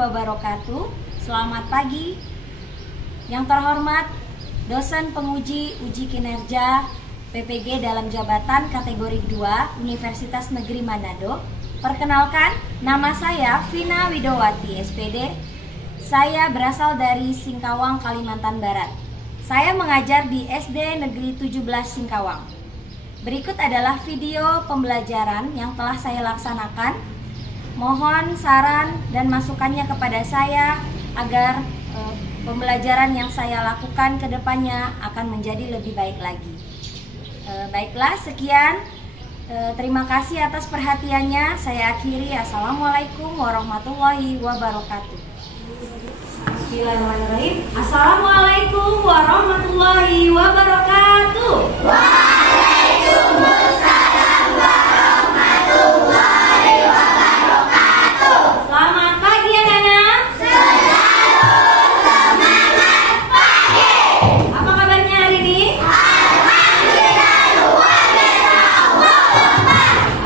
wabarakatuh. Selamat pagi. Yang terhormat dosen penguji uji kinerja PPG dalam jabatan kategori 2 Universitas Negeri Manado. Perkenalkan, nama saya Vina Widowati, SPD. Saya berasal dari Singkawang, Kalimantan Barat. Saya mengajar di SD Negeri 17 Singkawang. Berikut adalah video pembelajaran yang telah saya laksanakan. Mohon saran dan masukannya kepada saya agar pembelajaran yang saya lakukan ke depannya akan menjadi lebih baik lagi. Baiklah, sekian. Terima kasih atas perhatiannya. Saya akhiri. Assalamualaikum warahmatullahi wabarakatuh. Bismillahirrahmanirrahim. Assalamualaikum warahmatullahi wabarakatuh. Waalaikumsalam warahmatullahi wabarakatuh. Selamat pagi anak-anak. Selalu semangat pagi. Apa kabarnya hari ini? Alhamdulillah luar biasa.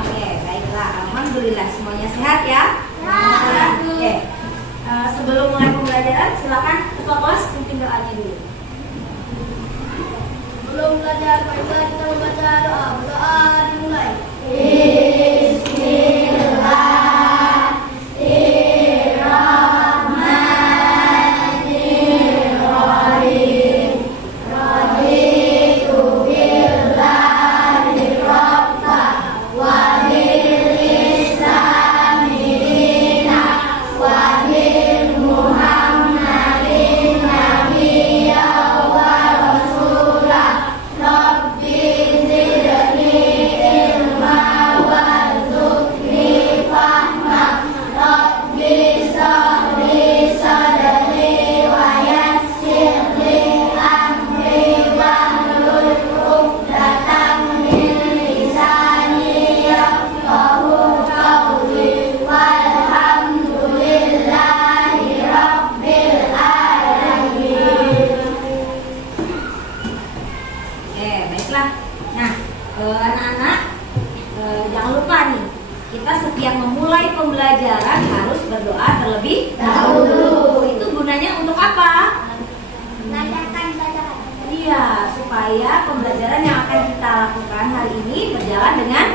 Oke, baiklah. Alhamdulillah semuanya sehat ya. Oke. Sebelum mulai pembelajaran, silakan ketua kelas pimpin doanya dulu. Belum belajar, marilah kita membaca doa. Doa dimulai. Bismillahirrahmanirrahim. Raditu billahi rabba wa bil islami dina wa bil muhammadin nabiyya wa rasulah. Rabbi zidni ilma warzuqni fahma. Rabbi shrah sadri wa yassir li amri wahlul 'uqdatam min lisani yafqahu qawli. Walhamdulillahi rabbil alamin. Oke, baiklah. Nah, anak-anak, jangan lupa nih, kita setiap memulai pembelajaran harus berdoa terlebih dahulu. Itu gunanya untuk apa? Mengajarkan bacaan. Iya, supaya pembelajaran yang akan kita lakukan hari ini berjalan dengan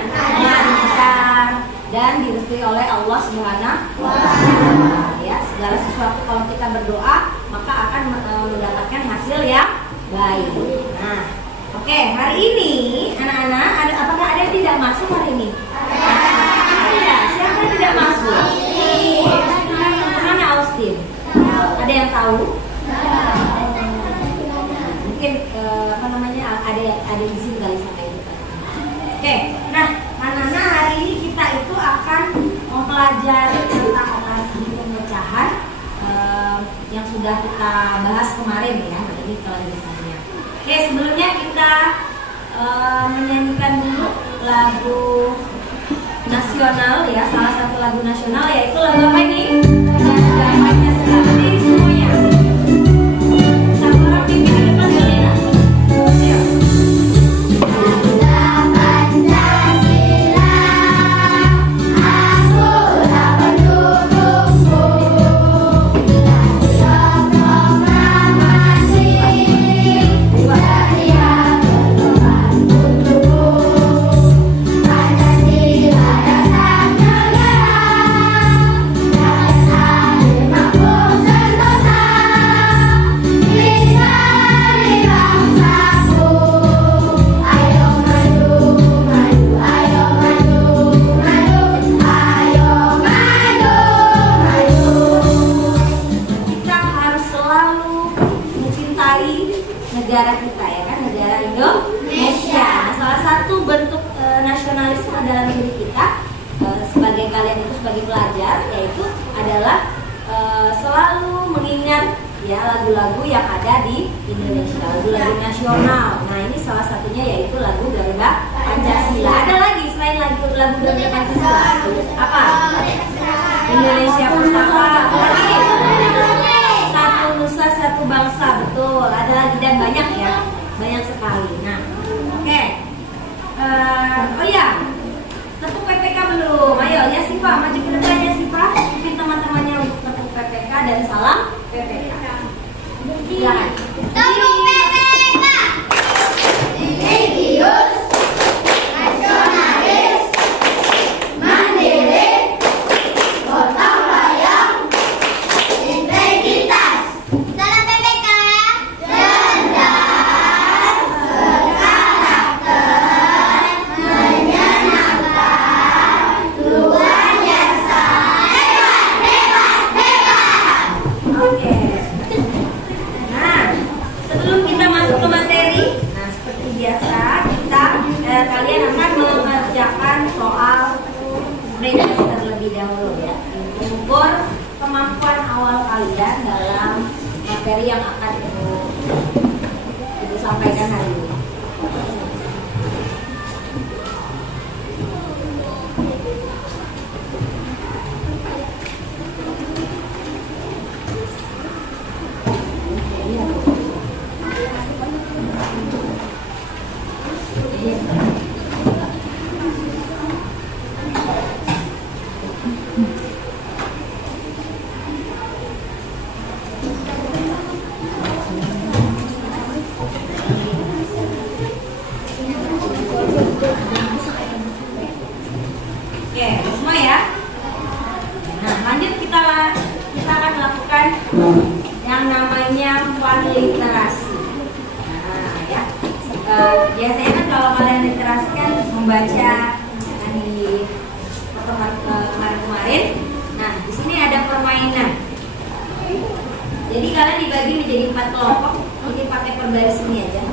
lancar dan direstui oleh Allah Subhanahu wa Ta'ala. Ya, segala sesuatu kalau kita berdoa maka akan mendapatkan hasil yang baik. Nah, oke, hari ini anak-anak apakah ada yang tidak masuk hari ini? Ada. Siapa yang tidak masuk? Mana Austin? Ada yang tahu? Mungkin ada di sini kali sampai itu. Oke, nah anak-anak hari ini kita itu akan mempelajari tentang operasi pemecahan yang sudah kita bahas kemarin ya. Ini kelanjutannya. Oke, sebelumnya kita menyanyikan dulu lagu nasional ya, salah satu lagu nasional yaitu lagu apa ini? Damainya sekali semuanya. Satu orang pimpin ke depan ya. Ayo. Negara kita ya kan, negara Indonesia. Nah, salah satu bentuk nasionalisme dalam diri kita sebagai kalian itu sebagai pelajar yaitu adalah selalu mengingat ya lagu-lagu yang ada di Indonesia, lagu-lagu nasional. Nah, ini salah satunya yaitu lagu Garuda Pancasila. Ada lagi selain lagu Garuda Pancasila? Apa? Indonesia Pusaka. Lagi? Satu nusa satu bangsa, betul. Ada lagi dan banyak ya, banyak sekali. Nah, oke. Oh ya, tepuk PPK belum? Ayo ya Siva, maju ke depan ya Siva. Mungkin teman-temannya untuk tepuk PPK. dan salam PPK. Silakan. Tepuk PPK. Religius, nasionalis, mandiri, gotong royong, integritas. Salam PPK. Cerdas, berkarakter, menyenangkan, luar biasa, hebat. Oke. Nah, sebelum kita masuk ke materi, nah seperti biasa kalian akan mengerjakan soal previous terlebih dahulu ya, untuk mengukur kemampuan awal kalian dalam materi yang akan ibu sampaikan hari ini. Oke, semua ya. Nah, lanjut kita akan melakukan yang namanya literasi. Nah, ya. Biasanya kan kalau kalian literasi kan membaca di pertemuan kemarin. Nah, di sini ada permainan. Jadi kalian dibagi menjadi 4 kelompok. Mungkin pakai perbaris ini aja.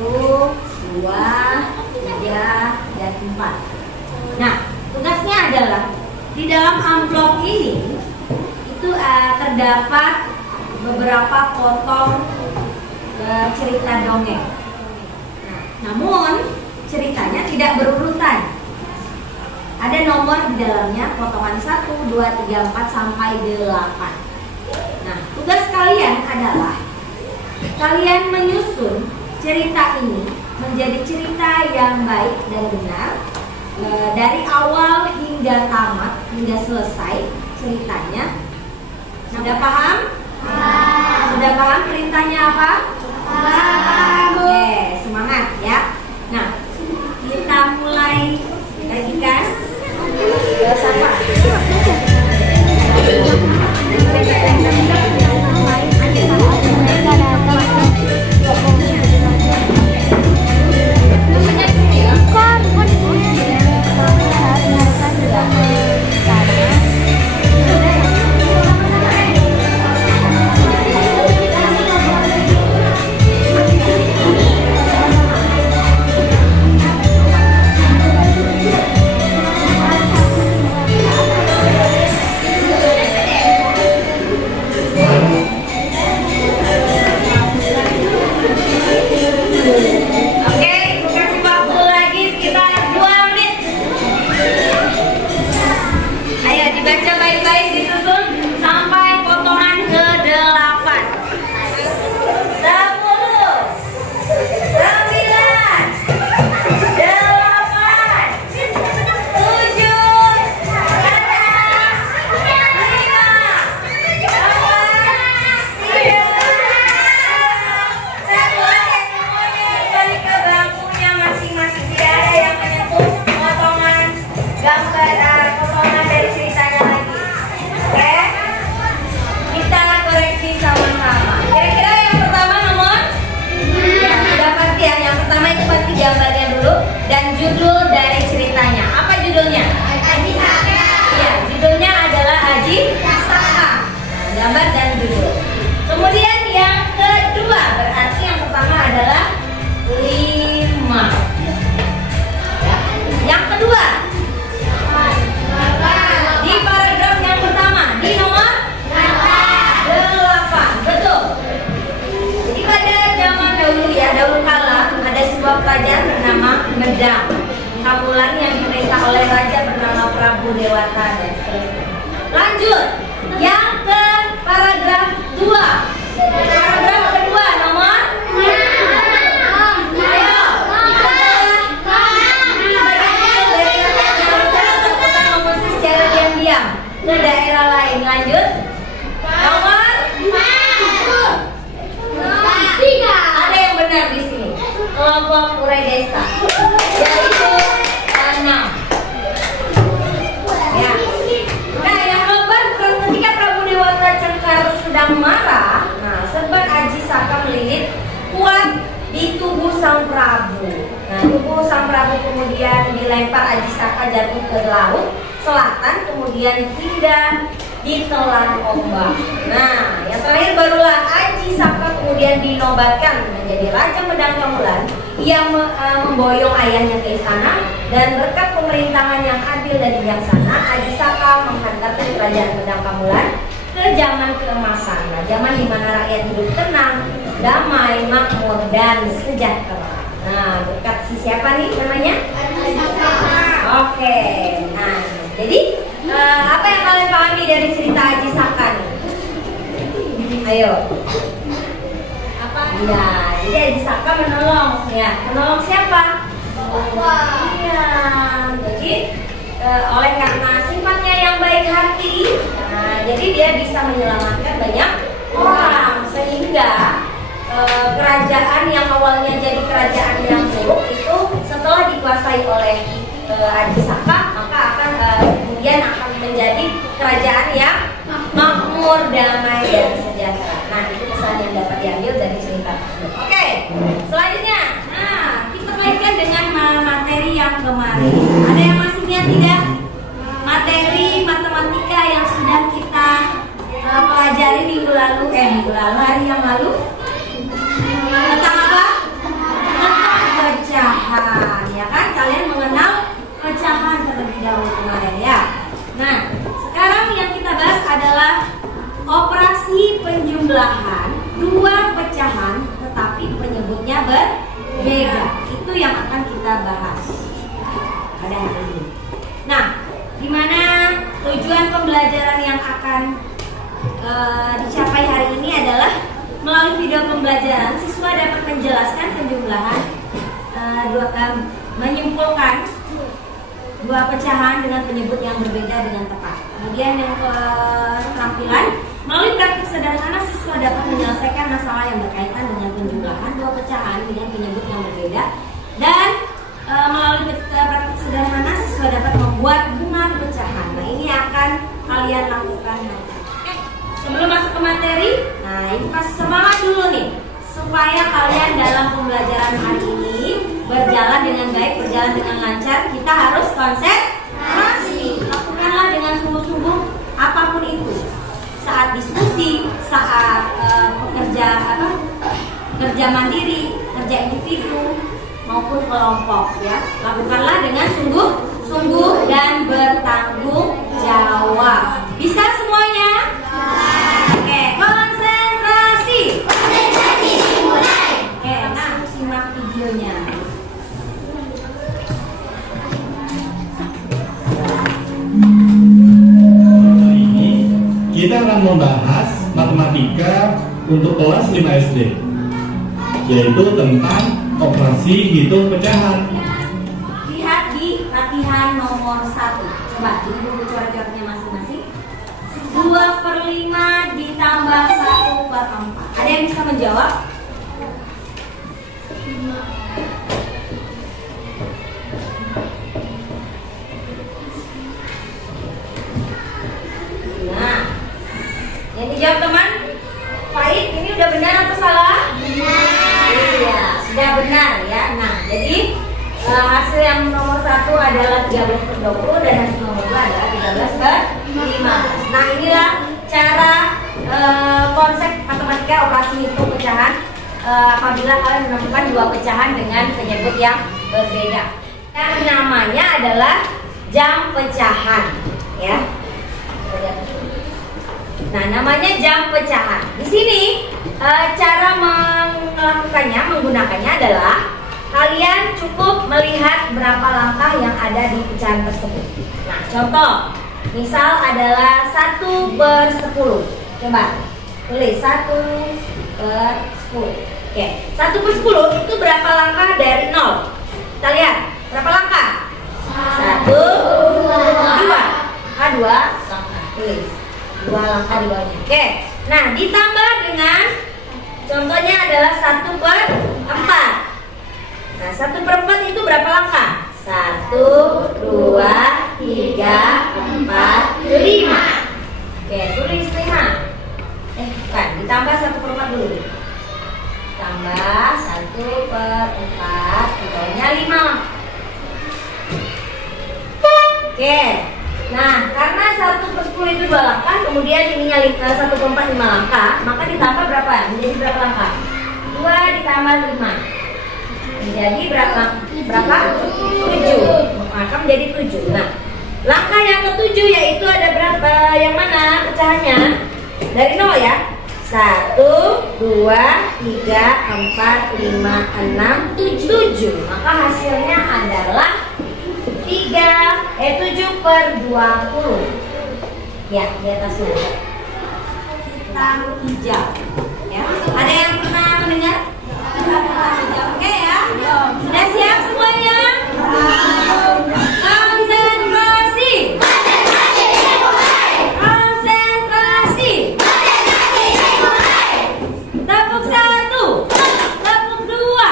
1, 2, 3, dan 4. Nah, tugasnya adalah di dalam amplop ini itu terdapat beberapa potong cerita dongeng. Nah, namun ceritanya tidak berurutan. Ada nomor di dalamnya, potongan 1, 2, 3, 4 sampai 8. Nah, tugas kalian adalah kalian menyusun cerita ini menjadi cerita yang baik dan benar. Dari awal hingga tamat, hingga selesai ceritanya. Sudah paham? Sudah paham perintahnya apa? Oke, semangat ya. Nah, kita mulai lagi kan? Siapa? Judul dari ceritanya. Apa judulnya? Aji Saka. Iya, judulnya adalah Aji Saka. Gambar dan judul. Kemudian yang kedua, berarti yang pertama adalah 5. Ya. Yang kedua, di paragraf yang pertama, di nomor 8. Betul. Jadi pada zaman dahulu ya, dahulu kala ada sebuah kerajaan bernama Medang. Kamulan yang diperintah oleh raja bernama Prabu Dewata dan seterusnya. Lanjut, yang ke paragraf 2. Paragraf kedua nomor 6. Ayo. Secara secara mengusir secara diam-diam ke daerah lain. Lanjut. kelompok urai desta, yaitu 6. Ya. Nah, yang keempat, ketika Prabu Dewata Cengkar sedang marah, nah Serban Aji Saka melilit kuat di tubuh sang Prabu. Nah, tubuh sang Prabu kemudian dilempar Aji Saka jatuh ke laut selatan, kemudian hingga ditelan ombak. Nah, yang terakhir barulah Aji Saka kemudian dinobatkan menjadi Raja Medang Pamulan. Ia memboyong ayahnya ke istana, dan berkat pemerintahan yang adil dan bijaksana, Aji Saka menghantarkan kerajaan Medang Pamulan ke zaman keemasan. Nah, zaman di mana rakyat hidup tenang, damai, makmur, dan sejahtera. Nah, berkat si siapa nih namanya? Aji Saka. Oke. Nah, jadi apa yang kalian pahami dari cerita Aji Saka nih? Ayo. Apa? Ya, jadi Aji Saka menolong, ya. Menolong siapa? Iya. Jadi oleh karena sifatnya yang baik hati, nah, jadi dia bisa menyelamatkan banyak orang, sehingga kerajaan yang awalnya jadi kerajaan yang buruk itu setelah dikuasai oleh Aji Saka, maka akan kemudian akan menjadi kerajaan yang makmur, damai, dan sejahtera. Nah, itu pesan yang dapat diambil dari cerita tersebut. Oke, selanjutnya, nah kita kaitkan dengan materi yang kemarin. Ada yang masih ingat tidak? Materi matematika yang sudah kita pelajari minggu lalu, hari yang lalu. Tentang apa? Tentang pecahan, ya kan? Kalian mengenal pecahan terlebih dahulu kemarin, ya. Nah, sekarang yang kita bahas adalah operasi penjumlahan dua pecahan, tetapi penyebutnya berbeda. Itu yang akan kita bahas pada hari ini. Nah, di mana tujuan pembelajaran yang akan dicapai hari ini adalah melalui video pembelajaran siswa dapat menjelaskan penjumlahan menyimpulkan dua pecahan dengan penyebut yang berbeda dengan tepat. Kemudian yang keterampilan, melalui praktik sederhana siswa dapat menyelesaikan masalah yang berkaitan dengan penjumlahan dua pecahan dengan penyebut yang berbeda, dan melalui praktik sederhana siswa dapat membuat bunga pecahan. Nah, ini akan kalian lakukan nanti. Sebelum masuk ke materi, nah ini kasih semangat dulu nih, supaya kalian dalam pembelajaran hari ini berjalan dengan baik, berjalan dengan lancar. Kita harus konsentrasi, lakukanlah dengan sungguh-sungguh apapun itu. Saat diskusi, saat kerja mandiri, kerja individu maupun kelompok, ya, lakukanlah dengan sungguh-sungguh dan bertanggung jawab. Bisa semuanya? Oke, konsentrasi. Konsentrasi dimulai. Oke, nah simak videonya. Hari ini kita akan membahas matematika untuk kelas 5 SD, yaitu tentang operasi hitung pecahan. Lihat di latihan nomor 1. Coba ini buku coret-coretnya masing-masing. 2/5 ditambah 1/4. Ada yang bisa menjawab? Nah, yang dijawab teman Faid, ini udah benar atau salah? Benar. Iya, sudah benar ya. Nah, jadi hasil yang nomor 1 adalah 13/20 dan hasil nomor 2 adalah 13/15. Nah, inilah cara konsep matematika operasi hitung pecahan apabila kalian menemukan dua pecahan dengan penyebut yang berbeda. Yang namanya adalah jam pecahan, ya. Nah, namanya jam pecahan. Di sini cara menggunakannya adalah kalian cukup melihat berapa langkah yang ada di pecahan tersebut. Nah, contoh, misal adalah 1/10. Coba tulis 1/10. Oke, 1/10 itu berapa langkah dari 0? Kita lihat berapa langkah? 1, 2. 2 langkah. Tulis 2 langkah di bawahnya. Oke, nah ditambah dengan contohnya adalah 1/4. berapa langkah? 1, 2, 3, 4, 5. Oke, tulis 5. Bukan, ditambah 1/4 dulu. Tambah 1/4, totalnya 5. Oke. Nah, karena 1/10 itu 2 langkah, kemudian ininya 1/4 5 langkah, maka ditambah berapa? Menjadi berapa langkah? 2 ditambah 5. Menjadi berapa? 7. Maka menjadi 7. Nah, langkah yang ke-7 yaitu ada berapa? Yang mana pecahannya? Dari 0 ya. 1, 2, 3, 4, 5, 6, 7. Maka hasilnya adalah 7/20. Ya, di atasnya. Hitam hijau. Ya. Ada yang pernah mendengar? Oke ya. Sudah siap semuanya? Konsentrasi. Konsentrasi. Tepuk 1, tepuk 2.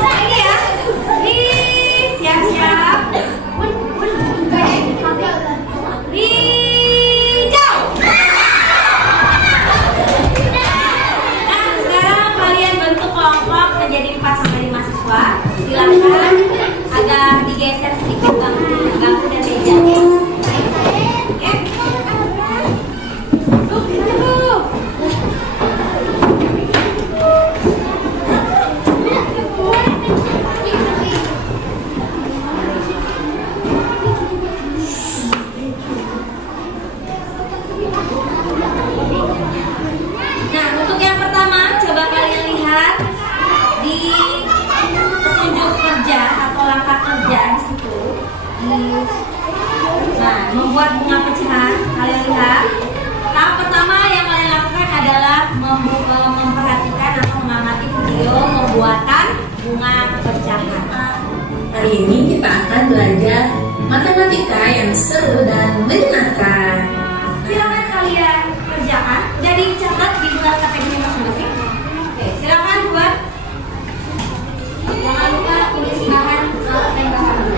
Lagi ya. Siap-siap. Hijau. Nah, sekarang kalian bentuk kelompok menjadi 4-5 siswa. Silakan agak digeser sedikit bangku dan meja. Oke. Nah, untuk yang pertama, coba kalian lihat di petunjuk kerja atau langkah kerja di situ. Nah, membuat bunga pecahan. Kalian lihat. Tahap pertama yang kalian lakukan adalah memperhatikan atau mengamati video pembuatan bunga pecahan. Hari ini kita akan belajar matematika yang seru dan menyenangkan. Silakan kalian kerjakan. Udah dicatat di bulan kategori masing-masing. Oke, silakan buat. Jangan lupa tulis bahan tembakan.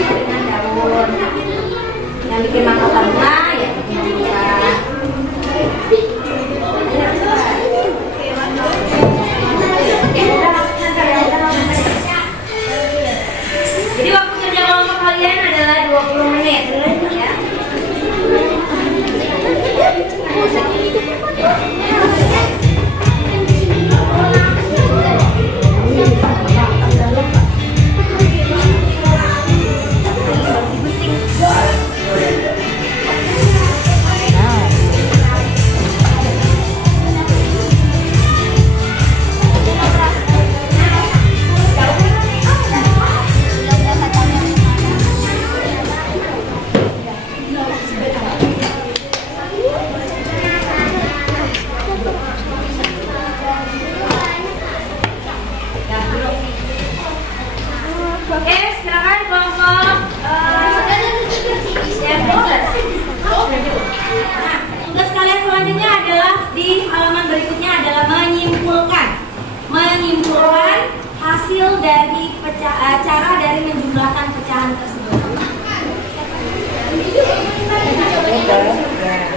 Dengan daun yang bikin mahkota bunga ya bikin bunga. Jadi waktu kerja kelompok kalian adalah 20 menit ya. Oke, silakan kelompok yang Nah, tugas kalian selanjutnya adalah di halaman berikutnya adalah menyimpulkan hasil dari cara dari menjumlahkan pecahan tersebut.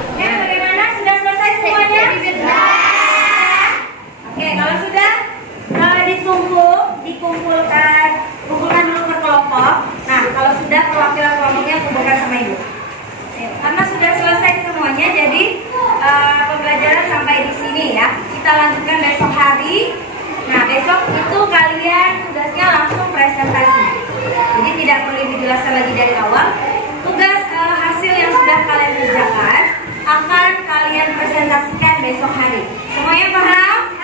Oke, bagaimana? Sudah selesai semuanya? Oke, kalau sudah dikumpulkan dulu per kelompok. Nah, kalau sudah perwakilan kelompoknya kumpulkan sama ibu. Karena sudah selesai semuanya, jadi pembelajaran sampai di sini ya. Kita lanjutkan besok hari. Nah, besok itu kalian tugasnya langsung presentasi. Jadi tidak perlu dijelaskan lagi dari awal. Tugas hasil yang sudah kalian kerjakan akan kalian presentasikan besok hari. Semuanya paham?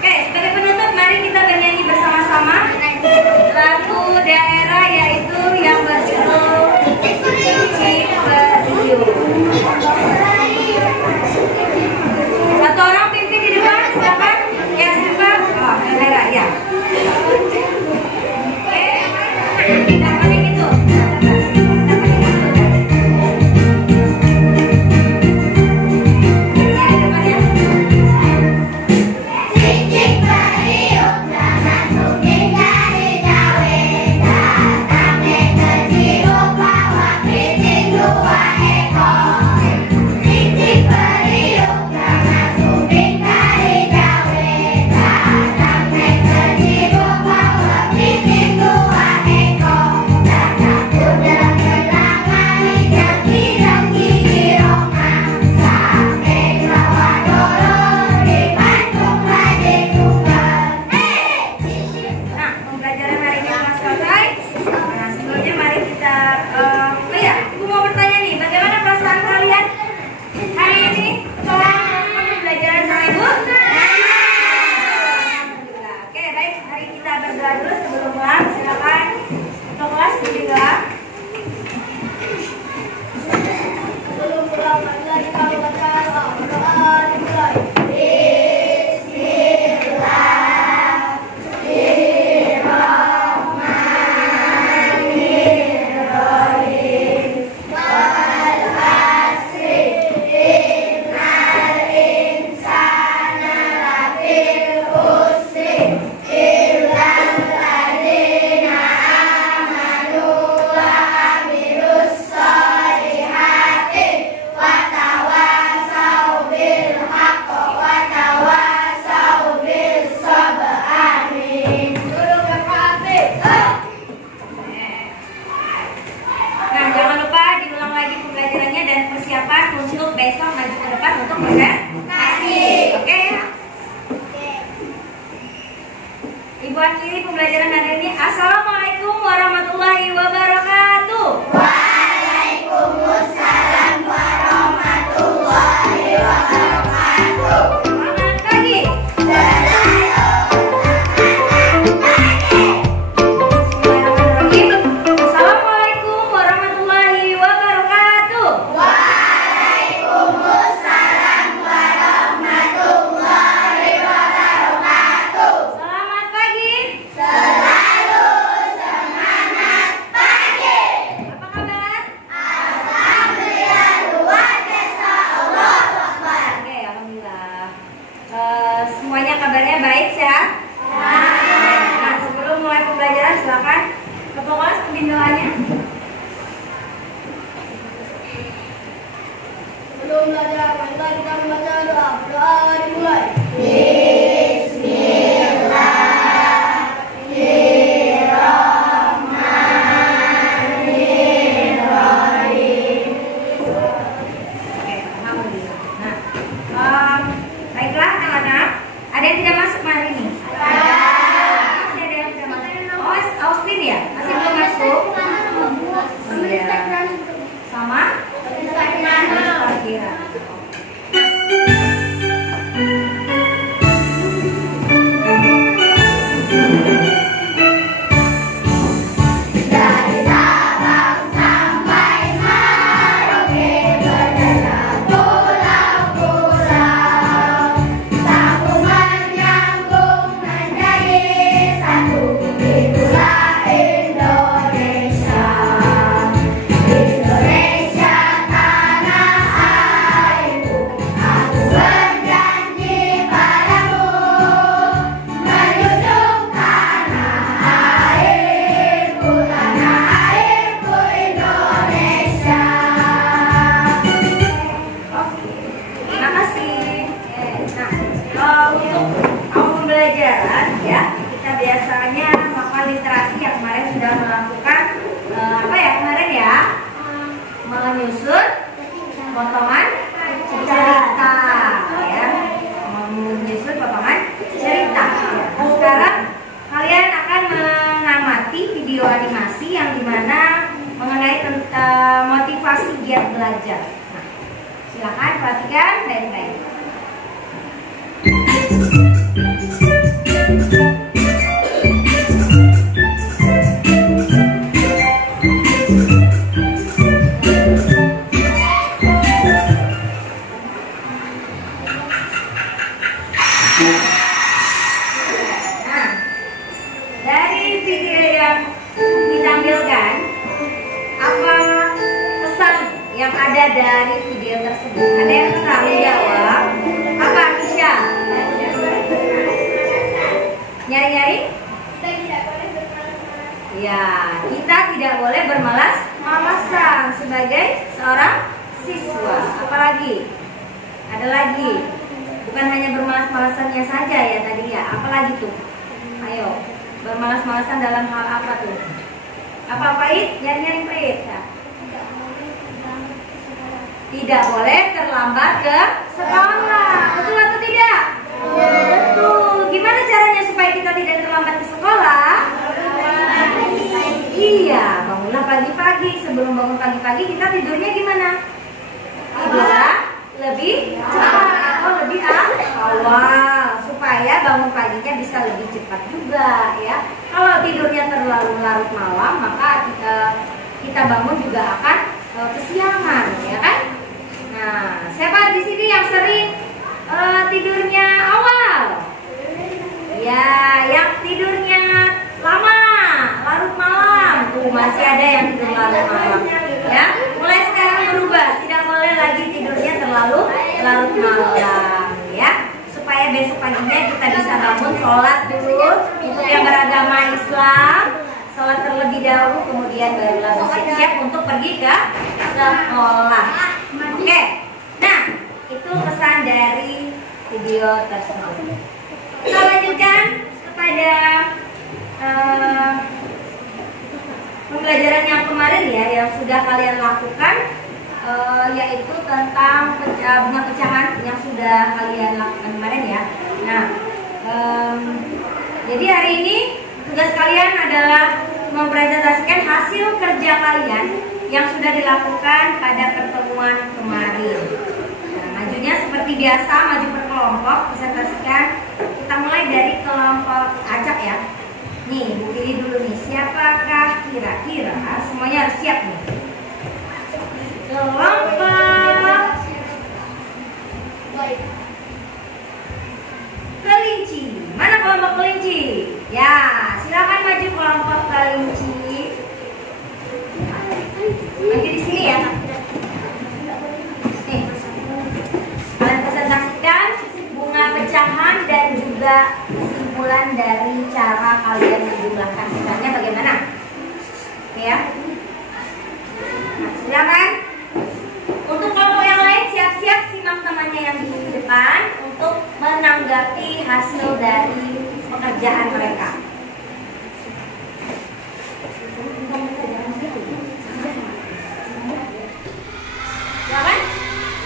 Oke, sebagai penutup mari kita bernyanyi bersama-sama lagu daerah yaitu yang berjudul Ciperio. Satu orang pimpin di depan, silakan. Ya, siapa? Oh, daerah ya. Oke, kita pakai gitu. Alhamdulillah. Sebelum pulang mari kita membaca doa dimulai. Nah, jangan lupa diulang lagi pembelajarannya dan persiapan untuk besok maju ke depan untuk presentasi. Oke ya? Ibu akhiri pembelajaran hari ini. Assalamualaikum warahmatullahi wabarakatuh. Waalaikumsalam warahmatullahi wabarakatuh. Selamat pagi. Bismillahirrahmanirrahim. Assalamualaikum warahmatullahi wabarakatuh. Waalaikumsalam warahmatullahi wabarakatuh. Selamat pagi. Selalu semangat pagi. Apa kabar? Alhamdulillah luar biasa. Allahu Akbar. Oke, alhamdulillah. Semuanya kabarnya baik, sehat? Nah, sebelum mulai pembelajaran silakan ketua kelas pembinaan. Sebelum belajar mari kita membaca doa. Doa dimulai. Oke, alhamdulillah. Nah, baiklah anak-anak. Ada yang tidak masuk hari ini? Masih ada yang tidak masuk. Oh, Austin ya? Masih belum masuk? Sama? Kira. Dari Sabang sampai Merauke berdaya pulau-pulau, sambungan nyambung menjadi satu. Itulah Indonesia. Indonesia tanah airku, aku berjanji padamu menjunjung tanah airku Indonesia. Terima kasih. Nah, untuk pembelajaran ya, kita biasanya melakukan literasi yang kemarin sudah melakukan apa ya kemarin ya, menyusun potongan cerita ya, menyusun potongan cerita. Nah, sekarang kalian akan mengamati video animasi yang dimana mengenai tentang motivasi giat belajar. Nah, silakan perhatikan baik-baik. Nah, dari video yang ditampilkan, apa pesan yang ada dari video tersebut? Ada yang bisa menjawab? Apa, Kisha? Nyari-nyari? Ya, kita tidak boleh bermalas-malasan sebagai seorang siswa. Apalagi? Ada lagi. Bukan hanya bermalas-malasannya saja ya tadi ya. Apalagi tuh? Ayo, bermalas-malasan dalam hal apa tuh? Apa Prit? Nyari-nyari Prit. Ya. Tidak boleh terlambat ke sekolah. Betul atau tidak? Betul. Gimana caranya supaya kita tidak terlambat ke sekolah? Iya, bangunlah pagi-pagi. Sebelum bangun pagi-pagi kita tidurnya gimana? Tidurlah lebih cepat atau lebih awal supaya bangun paginya bisa lebih cepat juga ya. Kalau tidurnya terlalu larut malam, maka kita bangun juga akan kesiangan, ya kan? Nah, siapa di sini yang sering tidurnya awal? Ya, yang tidurnya lama, larut malam. Tuh, masih ada yang tidur larut malam. Ya, mulai sekarang berubah, tidak boleh lagi tidurnya terlalu larut malam, ya. Supaya besok paginya kita bisa bangun, sholat dulu. Untuk yang beragama Islam, sholat terlebih dahulu, kemudian barulah bersiap untuk pergi ke sekolah. Oke, nah itu pesan dari video tersebut. Kita lanjutkan kepada pembelajaran yang kemarin ya, yang sudah kalian lakukan, yaitu tentang bunga pecahan yang sudah kalian lakukan kemarin ya. Nah, jadi hari ini tugas kalian adalah mempresentasikan hasil kerja kalian yang sudah dilakukan pada pertemuan kemarin. Nah, majunya seperti biasa, maju per kelompok, presentasikan. Kita mulai dari kelompok ajak ya. Nih, pilih dulu nih, siapakah kira-kira, semuanya harus siap nih. Kelompok kelinci. Mana kelompok kelinci? Ya, silakan maju kelompok kelinci. Maju di sini ya. Nih, kalian presentasikan bunga pecahan dan juga kesimpulan dari cara kalian menjumlahkan pecahannya bagaimana? Oke ya. Nah, silakan. Untuk kelompok yang lain siap-siap simak temannya yang di depan untuk menanggapi hasil dari pekerjaan mereka. Silakan.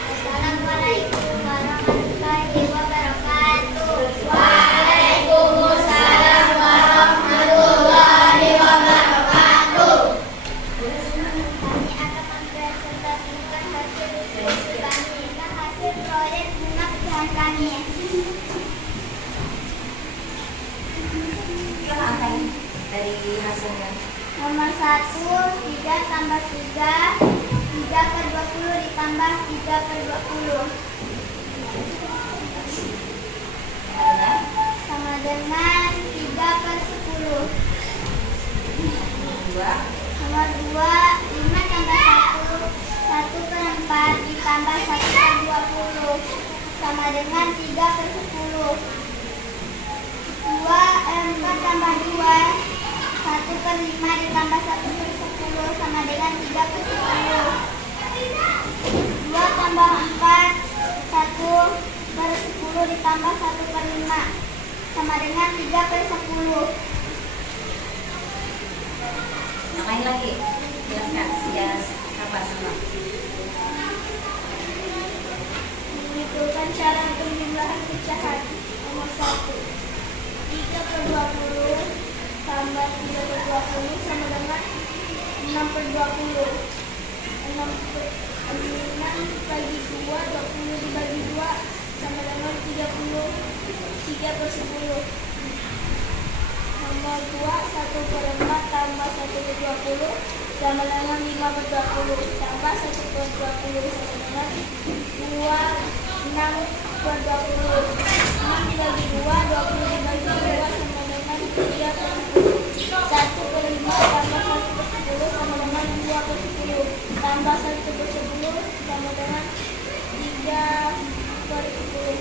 Assalamualaikum warahmatullahi wabarakatuh. Waalaikumsalam warahmatullahi wabarakatuh. Kami akan mempresentasikan hasil diskusi kami dan hasil proyek bunga pecahan kami. Silakan dari hasilnya. Nomor 1, 3 tambah 3, 3 per 20 ditambah 3 per 20 sama dengan 3 per 10. Nomor 2, 5 tambah 1, 1 per 4 ditambah 1 per 20 sama dengan 3 per 10. 4 tambah 2, 1 per 5 ditambah 1 per 10 sama dengan 3 per 10. 2 tambah 4, 1 per 10 ditambah 1 per 5 sama dengan 3 per 10. Yang lain lagi, jelaskan ya sama-sama. Menentukan cara penjumlahan pecahan. Nomor 1, 3 per 20 tambah 3 per 20 sama dengan 6 per 20. 6 bagi 2, 20 dibagi 2 sama dengan 30, 3 per 10. Nomor 2, 1 per 4 tambah 1 per 20 sama dengan 5 per 20 tambah 1 per 20 sama dengan 6 per 20. 6 dibagi 2, 20 dibagi 2 sama dengan 3 per 10. 1 per 5 tambah 1 per 10 sama dengan 2 per 10 tambah 1 per 10 sama dengan 3 per 10.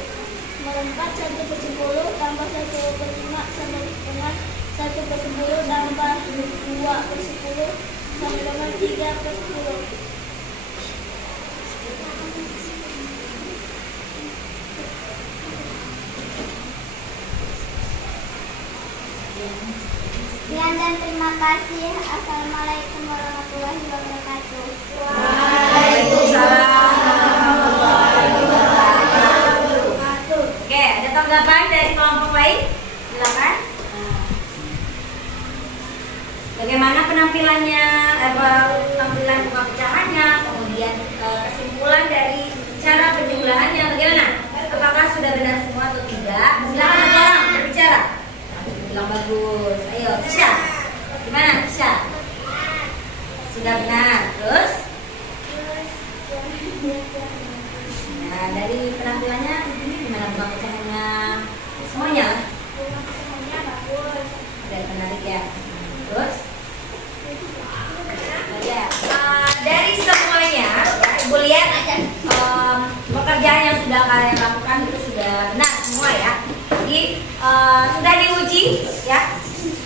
Nomor 4, 1 per 10 tambah 1 per 5 sama dengan 1 per 10 tambah 2 per 10 sama dengan 3 per 10. Sekian dan terima kasih. Assalamualaikum warahmatullahi wabarakatuh. Oke, ada tanggapan dari kelompok lain? Silakan. Bagaimana penampilannya, tampilan bunga pecahannya, kemudian kesimpulan dari cara penjumlahannya bagaimana? Apakah sudah benar semua atau tidak? Silakan. Bilang bagus. Ayo, Tisha. Gimana, Tisha? Sudah benar. Terus? Nah, dari penampilannya ini gimana bunga pecahannya? Semuanya? Udah menarik ya. Terus? Ya, dari semuanya, ya, Ibu lihat pekerjaan yang sudah kalian lakukan itu sudah benar semua ya. Jadi sudah diuji ya.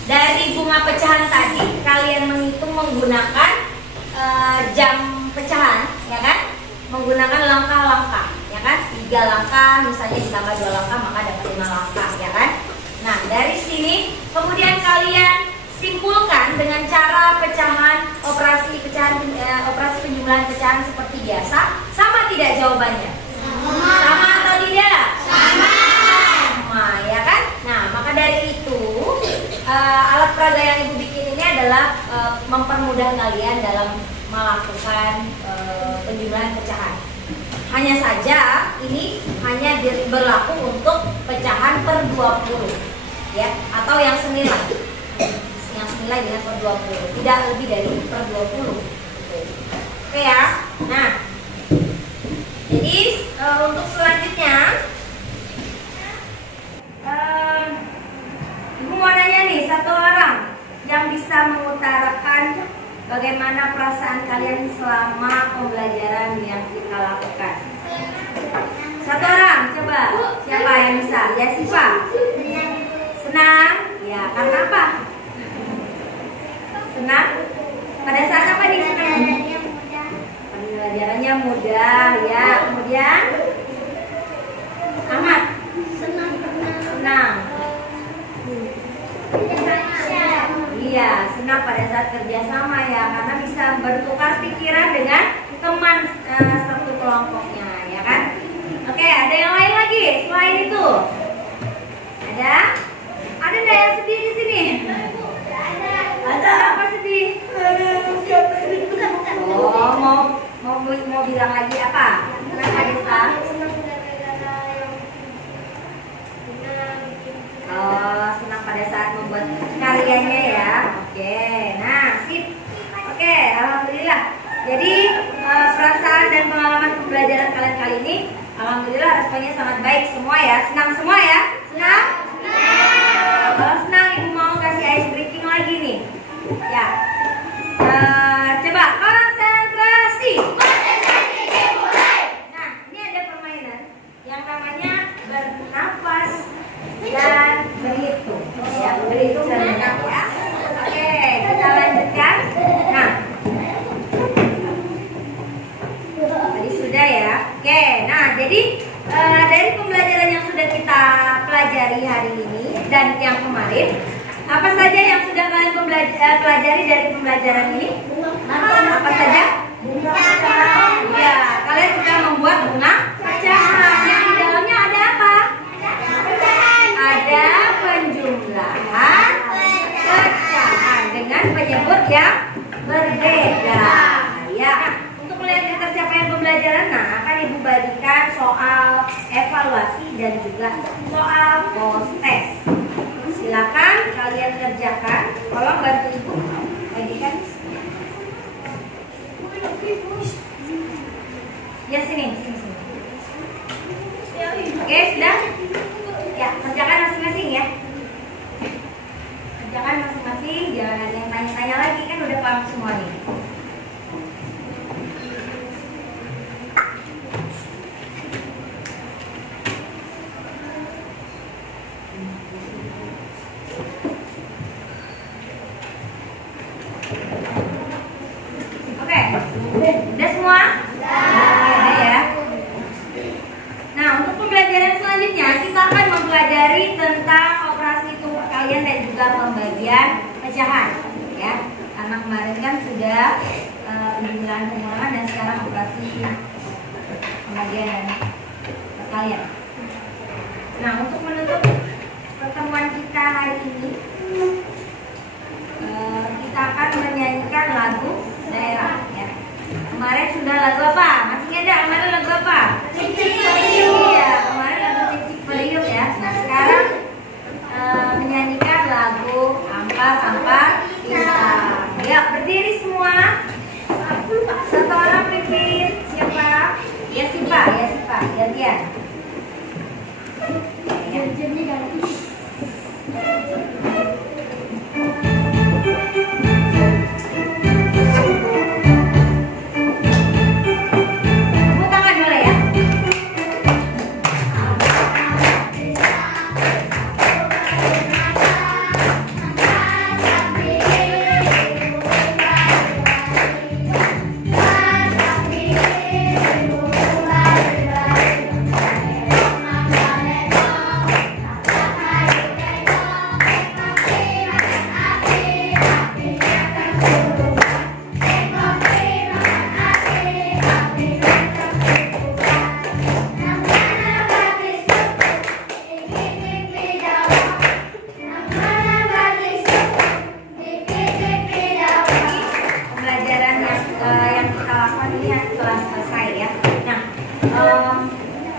Dari bunga pecahan tadi kalian menghitung menggunakan jam pecahan, ya kan? Menggunakan langkah-langkah, ya kan? 3 langkah, misalnya ditambah 2 langkah maka dapat 5 langkah, ya kan? Nah, dari sini kemudian kalian simpulkan dengan cara pecahan operasi penjumlahan pecahan seperti biasa. Sama tidak jawabannya? Sama atau tidak? Sama, ya kan? Nah, maka dari itu alat peraga yang Ibu bikin ini adalah mempermudah kalian dalam melakukan penjumlahan pecahan. Hanya saja ini hanya berlaku untuk pecahan per 20 ya, atau yang senilai. Yang senilai dengan per 20, tidak lebih dari per 20. Oke ya. Nah, jadi untuk selanjutnya Ibu mau nanya nih, satu orang yang bisa mengutarakan bagaimana perasaan kalian selama pembelajaran yang kita lakukan. Satu orang, coba. Siapa yang bisa? Ya, Siva. Senang? Ya, karena apa? Senang? Pada saat apa nih senang? Pembelajarannya mudah, ya. Kemudian? Amat? Senang. Iya, senang pada saat kerjasama ya, karena bisa bertukar pikiran dengan teman satu kelompoknya, ya kan? Oke, ada yang lain lagi selain itu? Ada? Ada nggak yang sedih di sini? Ada. Apa sedih? Oh, mau bilang lagi apa? Kenapa Desa? Oh, senang pada saat membuat karyanya ya. Oke, nah sip. Oke, alhamdulillah. Jadi perasaan dan pengalaman pembelajaran kalian kali ini, alhamdulillah responnya sangat baik semua ya. Senang semua ya? Senang? Kalau senang, Ibu mau kasih ice breaking lagi nih. Ya. Coba konsentrasi. Nah, ini ada permainan yang namanya bernafas dan berhitung, ya, berhitung dan bernafas. Oke, kita lanjutkan. Nah, tadi sudah ya. Oke, nah jadi dari pembelajaran yang sudah kita pelajari hari ini dan yang kemarin, apa saja yang sudah kalian pelajari dari pembelajaran ini? Apa saja? Ya, kalian sudah membuat bunga pecahan. Yang di dalamnya ada apa? Ada penjumlahan pecahan dengan penyebut yang berbeda. Ya, untuk melihat tercapaian pembelajaran, nah akan Ibu bagikan soal evaluasi dan juga soal post test. Silakan kalian kerjakan. Tolong bantu Ibu bagikan. Ya sini. Oke, sudah? Ya, kerjakan masing-masing ya. Kerjakan masing-masing, jangan ada yang tanya-tanya lagi, kan udah paham semua nih. Oke, udah semua? Udah ya. Nah, untuk pembelajaran selanjutnya kita akan mempelajari tentang operasi hitung perkalian dan juga pembagian pecahan, ya. Karena kemarin kan sudah penjumlahan pengulangan dan sekarang operasi pembagian dan perkalian. Nah, untuk menutup pertemuan kita hari ini, kita akan menyanyikan lagu daerah, ya. Kemarin sudah lagu apa? Masih ingat kemarin lagu apa? Cicik Periuk. Iya, kemarin lagu Cicik Periuk ya. Nah, sekarang menyanyikan lagu yang kita lakukan ini telah selesai ya. Nah,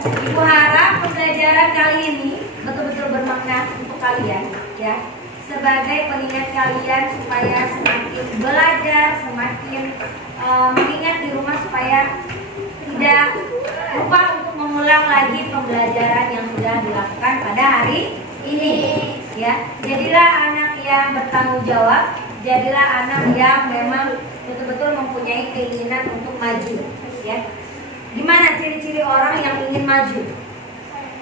Ibu harap pembelajaran kali ini betul-betul bermakna untuk kalian ya, sebagai pengingat kalian supaya semakin belajar, semakin mengingat di rumah supaya tidak lupa untuk mengulang lagi pembelajaran yang sudah dilakukan pada hari ini ya. Jadilah anak yang bertanggung jawab, jadilah anak yang memang betul-betul mempunyai keinginan untuk maju ya. Gimana ciri-ciri orang yang ingin maju?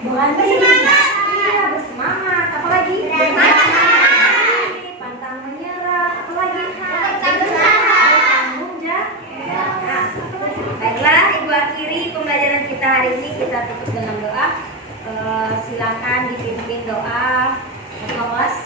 Bukan bersemangat. Iya, bersemangat. Apalagi? Pantang menyerah. Apalagi? Bertanggung jawab. Nah, baiklah, Ibu akhiri pembelajaran kita hari ini. Kita tutup dengan doa. Silakan dipimpin doa kelas.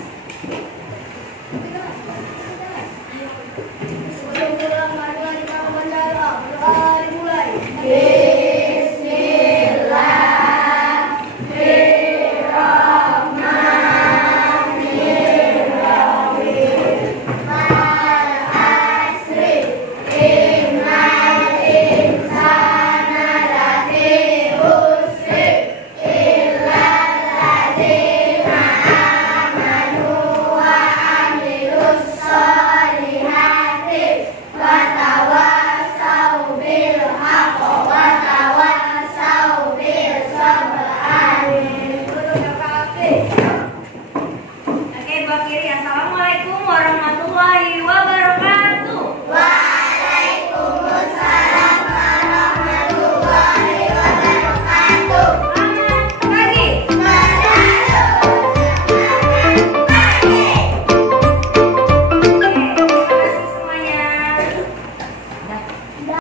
Assalamualaikum warahmatullahi